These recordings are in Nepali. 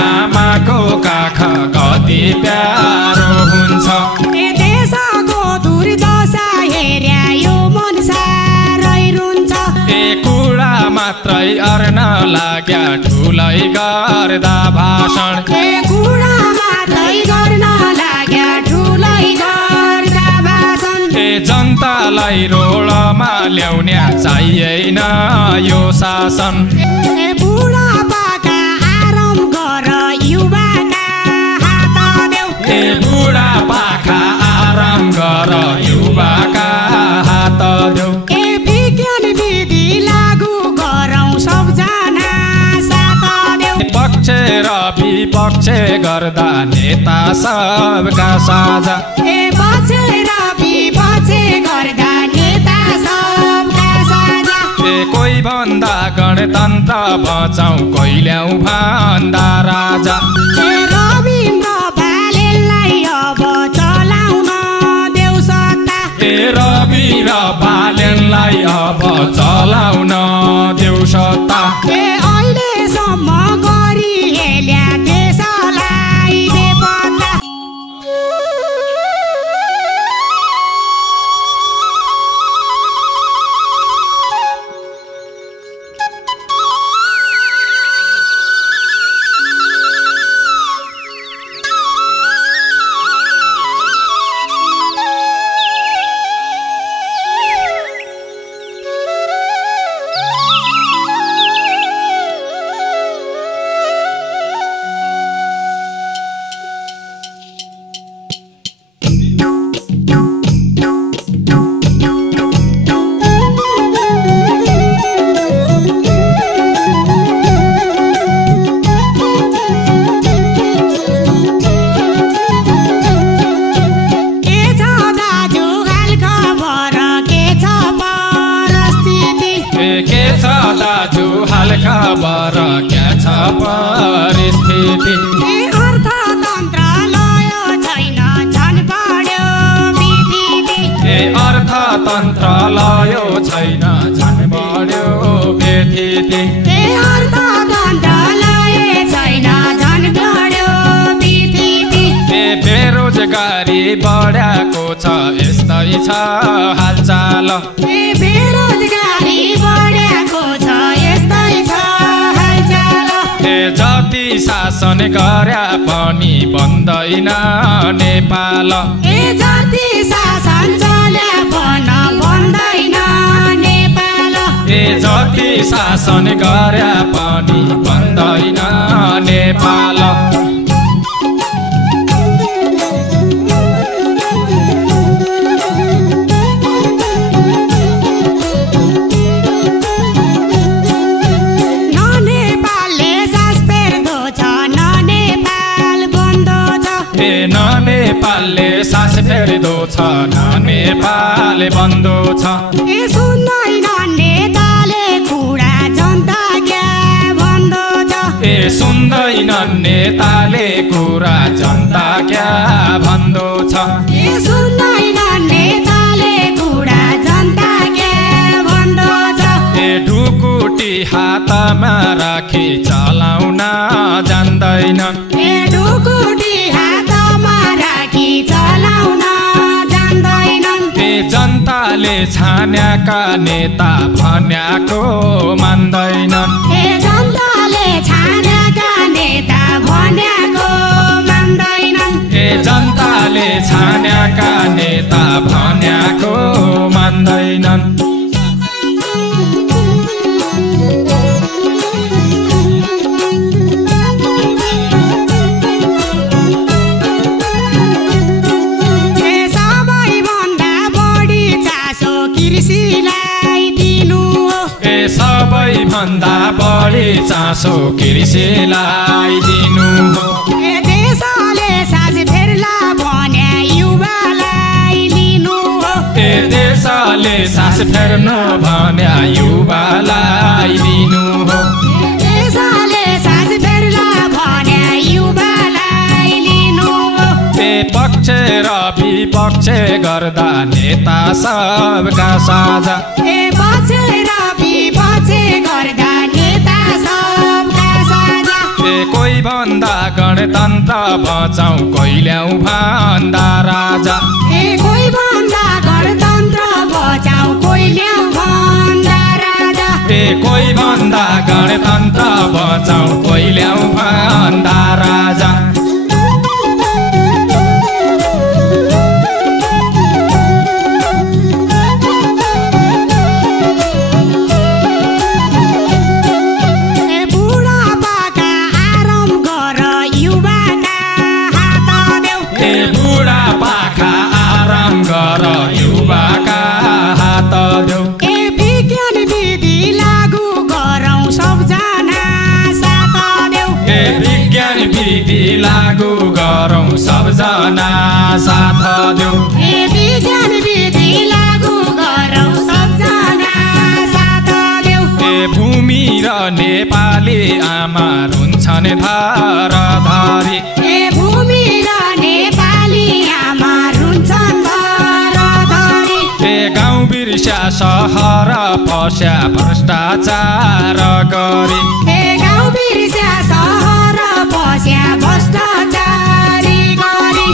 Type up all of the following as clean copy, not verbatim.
आमाको काख कति प्यारो हुन्छ। देशको दुर्दशा हेर्या यो मन साह्रै रुन्छ। कुरा मात्रै अर्न लाग्या ठुलै गर्दा भाषण। कुरा मात्रै गर्न लाग्या ठुलै गर्दा भाषण। जनतालाई रोडमा ल्याउने चाहिएन यो शासन। बुढापाका आराम गर युवाका हात देऊ। बुढापाका आराम गर युवाका हात देऊ। विज्ञान विधि लागू गरौँ सबजना साथ देऊ। पक्ष र विपक्ष गर्दा नेता सबका साझा। पक्ष र विपक्ष गर्दा नेता सबका साझा। कोही भन्दा गणतन्त्र बचाउँ कोही ल्याउँ भन्दा राजा। रविन्द्र बालेनलाई अब चलाउन देऊ सत्ता। रविन्द्र बालेनलाई अब चलाउन देऊ सत्ता। अहिलेसम्म गरिहेल्या देशलाई बेपत्ता। खबर क्या छ परिस्थिति। अर्थतन्त्रालय छैन झन् बढ्यो विधिति। अर्थतन्त्रालय छैन झन् बढ्यो व्यथिति। अर्थतन्त्रालय छैन झन् बढ्यो विधिति। बेरोजगारी बढ्याको छ यस्तै छ हालचाल। बेरोजगारी बढ्याको छ यस्तै छ हालचाल। जति शासन गर्या पनि बन्दैन नेपाल। जति शासन चल्या पनि बन्दैन नेपाल। जति शासन गर्या पनि बन्दैन नेपाल। नेपालले सास फेर्दो छ न नेपाल बन्दो छ। सुन्दैन नेताले कुरा जनता क्या भन्दो छ। सुन्दैन नेताले कुरा जनता क्या भन्दो छ। सुन्दैन नेताले कुरा जनता क्या भन्दो छ। ढुकुटी हातमा राखी चलाउन जान्दैन। ढुकुटी हातमा राखी चलाउन जान्दैनन्। जनताले छान्याका नेता भन्याको मान्दैनन्। जनताले छान्याका नेता भन्याको मान्दैनन्। जनताले छान्याका नेता भन्याको मान्दैनन्। सबैभन्दा बढी चासो कृषिलाई दिनु हो। देशले सास फेर्ला भन्या युवालाई लिनु हो। देशले सास फेर्नु भन्या युवालाई लिनु हो। देशले सास फेर्ला भन्या युवालाई लिनु हो। पक्ष र विपक्ष गर्दा नेता सबका साझा। पक्ष र विपक्ष गर्दा नेता सबका साझा। कोही कोही भन्दा गणतन्त्र बचाऊ कोही ल्याऊ भन्दा राजा कोही भन्दा गणतन्त्र बचाऊ कोही ल्याऊ भन्दा राजा कोही भन्दा गणतन्त्र बचाऊ कोही ल्याऊ भन्दा राजा युवाका हात देऊ विज्ञान विधि लागू गरौँ सबजना साथ देऊ विज्ञान विधि लागू गरौँ सबजना साथ देऊ विज्ञान विधि लागू गरौँ सबजना साथ देऊ भूमि र नेपाली आमा रुन्छन् धरधरी भूमि र नेपाली आमा रुन्छन् गाउँ बिर्स्या सहर पस्या भ्रष्टाचार गरी गाउँ बिर्स्या सहर पस्या भ्रष्टाचारी गरी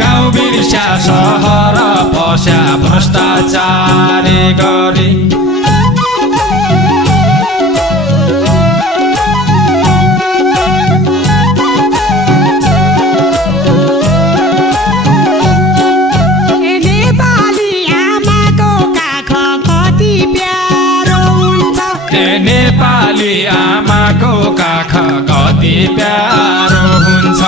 गाउँ बिर्स्या सहर पस्या भ्रष्टाचारी गरी नेपाली आमाको काख कति प्यारो हुन्छ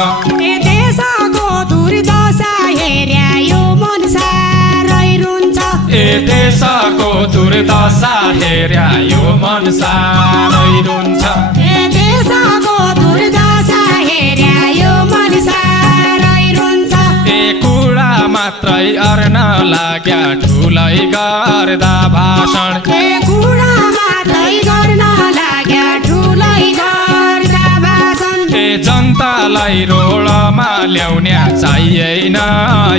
देशको दुर्दशा हेर्या यो मन साह्रै रुन्छ देशको दुर्दशा हेर्या यो मन साह्रै रुन्छ देशको दुर्दशा हेर्या यो मन साह्रै रुन्छ कुरा मात्रै अर्न लाग्या ठुलै गर्दा भाषण कुरा मात्रै गर्न लाग्या ठुलै गर्दा भाषण जनतालाई रोडमा ल्याउने चाहिएन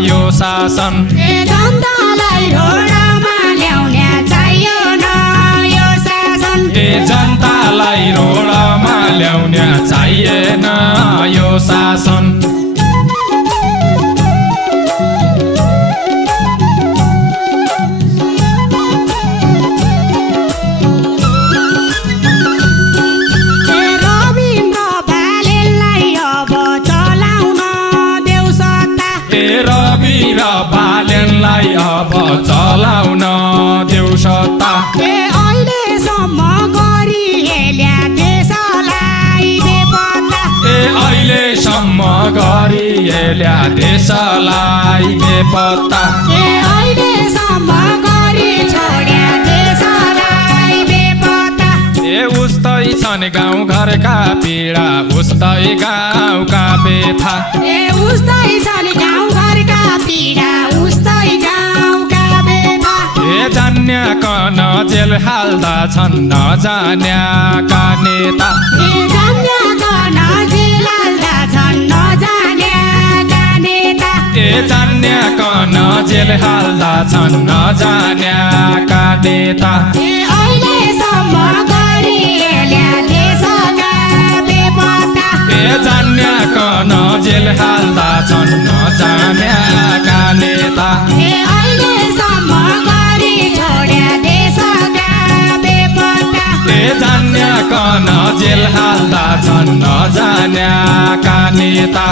यो शासन जनतालाई रोडमा ल्याउने चाहिएन यो शासन जनतालाई रोडमा ल्याउने चाहिएन यो शासन बालेनलाई अब चलाउन देऊ सत्ता अहिलेसम्म गरिहेल्या देशलाई बेपत्ता अहिलेसम्म गरिहेल्या देशलाई बेपत्ता अहिलेसम्म गरी छोड्या देशलाई बेपत्ता उस्तै छन् गाउँ घरका पीडा उस्तै गाउँका बेथा उस्तै छन् गाउँ घरका पीडा उस्तै गाउँका बेथा जान्याकन जेल हाल्दा छन् नजान्याका नेता जान्याकन जेल हाल्दा छन् नजान्याका नेता जान्याकन जेल हाल्दा छन् नजान्याका नेता अहिलेसम्म गरिहेल्या देशका बेपत्ता जान्याकन जेल हाल्दा छन् नजान्याका नेता अहिलेसम्म गरी छोड्या देशका बेपत्ता जान्याकन जेल हाल्दा छन् नजान्याका नेता